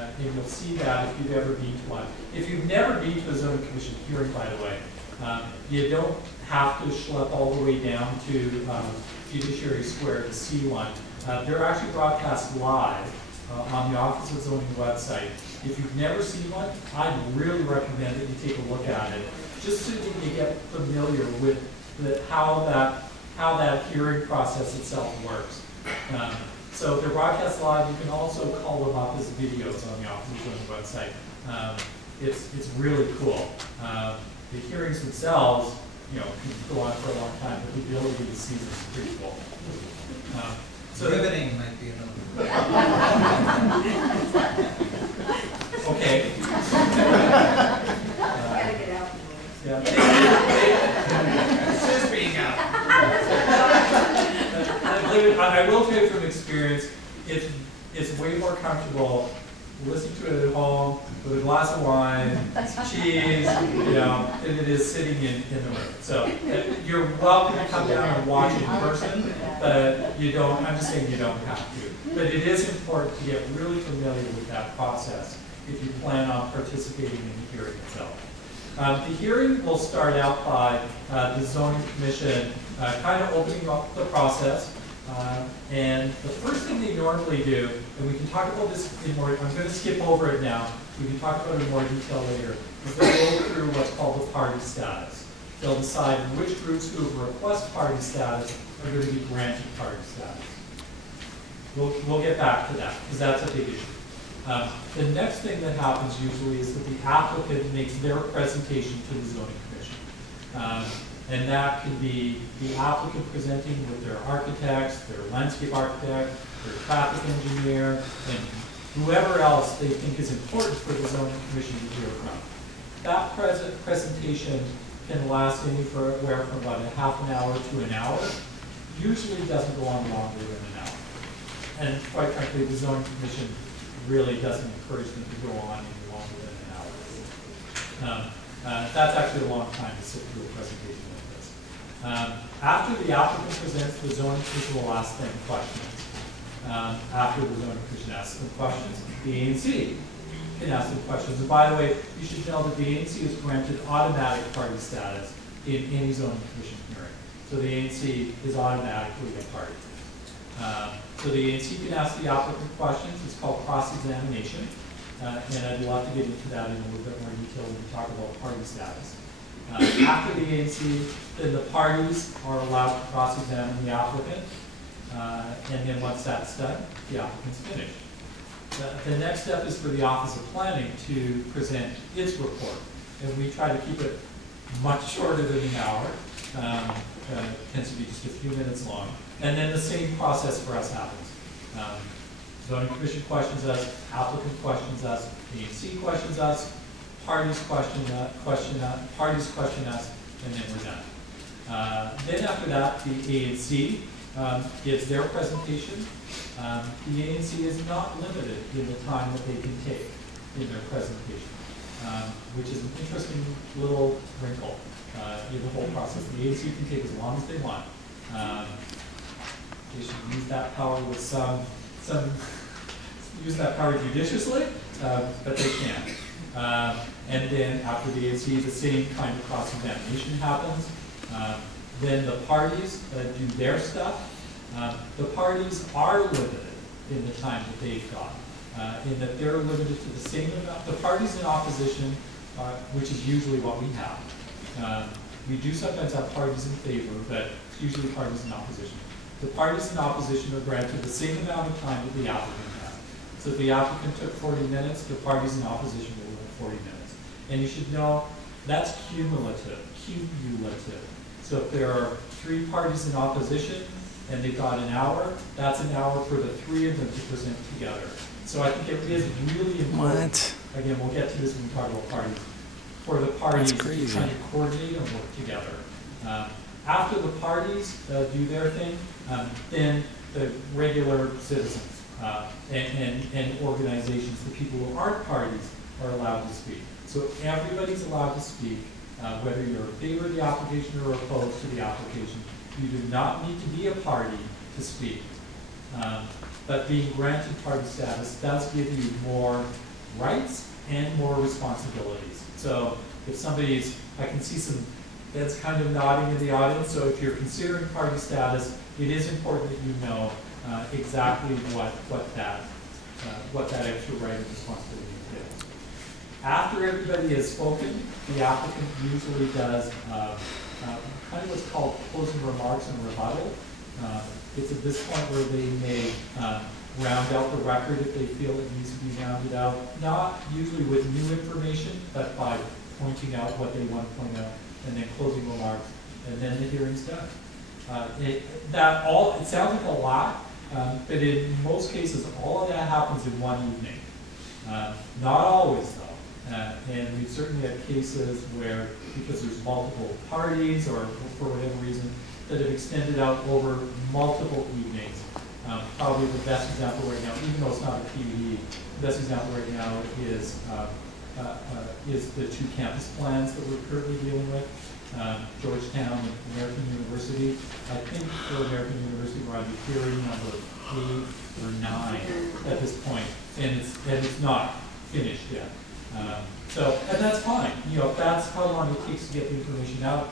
and you'll see that if you've ever been to one. If you've never been to a zoning commission hearing, by the way, you don't have to schlep all the way down to Judiciary Square to see one. They're actually broadcast live on the Office of Zoning website. If you've never seen one, I'd really recommend that you take a look at it, just so that you get familiar with how that hearing process itself works. So if they're broadcast live, you can also call them up as videos on the Office of Zoning website. It's really cool. The hearings themselves, can go on for a long time, but the ability to see them is pretty cool. So riveting might be another word. Okay. Gotta get out. Yeah. This is being out. I will tell you from experience, it's way more comfortable listening to it at home with a glass of wine, cheese, than it is sitting in the room. So you're welcome to come down and watch in person, but you don't. I'm just saying you don't have to. But it is important to get really familiar with that process if you plan on participating in the hearing itself. The hearing will start out by the Zoning Commission kind of opening up the process. And the first thing they normally do, and we can talk about this in more, I'm going to skip over it now, we can talk about it in more detail later, is they'll go through what's called the party status. They'll decide which groups who request party status are going to be granted party status. We'll get back to that, because that's a big issue. The next thing that happens usually is that the applicant makes their presentation to the Zoning Commission. And that can be the applicant presenting with their architects, their landscape architect, their traffic engineer, and whoever else they think is important for the Zoning Commission to hear from. That presentation can last anywhere from about a half an hour to an hour. Usually doesn't go on longer than an hour. And quite frankly, the Zoning Commission really doesn't encourage them to go on any longer than an hour. That's actually a long time to sit through a presentation like this. After the applicant presents, the Zoning Commission will ask them questions. After the Zoning Commission asks them questions, the ANC can ask them questions. And by the way, you should know that the ANC is granted automatic party status in any Zoning Commission hearing. So the ANC is automatically a party. So the ANC can ask the applicant questions. It's called cross-examination. And I'd love to get into that in a little bit more detail when we talk about party status. After the ANC, then the parties are allowed to cross-examine the applicant. And then once that's done, the applicant's finished. The next step is for the Office of Planning to present its report. And we try to keep it much shorter than an hour. Tends to be just a few minutes long. And then the same process for us happens. Zoning Commission questions us, applicant questions us, ANC questions us, parties question us, and then we're done. Then after that, the ANC gives their presentation. The ANC is not limited in the time that they can take in their presentation, which is an interesting little wrinkle in the whole process. The ANC can take as long as they want. They should use that power with use that power judiciously, but they can. And then after the ANC, the same kind of cross-examination happens. Then the parties do their stuff. The parties are limited in the time that they've got, in that they're limited to the same amount. The parties in opposition, which is usually what we have. We do sometimes have parties in favor, but it's usually parties in opposition. The parties in opposition are granted the same amount of time that the applicant has. So if the applicant took 40 minutes, the parties in opposition will have 40 minutes. And you should know that's cumulative. So if there are 3 parties in opposition and they've got an hour, that's an hour for the 3 of them to present together. So I think it is really important. Again, we'll get to this when we talk about parties. For the parties to kind of coordinate and work together. After the parties do their thing, then the regular citizens and organizations, the people who aren't parties, are allowed to speak. So everybody's allowed to speak, whether you're in favor of the application or opposed to the application. You do not need to be a party to speak. but being granted party status does give you more rights and more responsibilities. So if somebody's, I can see some heads kind of nodding in the audience, so if you're considering party status, it is important that you know exactly what that extra right and responsibility is. After everybody has spoken, the applicant usually does kind of what's called closing remarks and rebuttal. It's at this point where they may round out the record if they feel it needs to be rounded out, not usually with new information, but by pointing out what they want to point out, and then closing remarks, and then the hearing's done. It sounds like a lot, but in most cases, all of that happens in one evening. Not always, though. And we've certainly had cases where, because there's multiple parties or for whatever reason, that have extended out over multiple evenings. Probably the best example right now, even though it's not a PUD, the best example right now is the two campus plans that we're currently dealing with, Georgetown and American University. I think for American University we're on hearing number 8 or 9 at this point, and it's not finished yet. And that's fine. You know, if that's how long it takes to get the information out,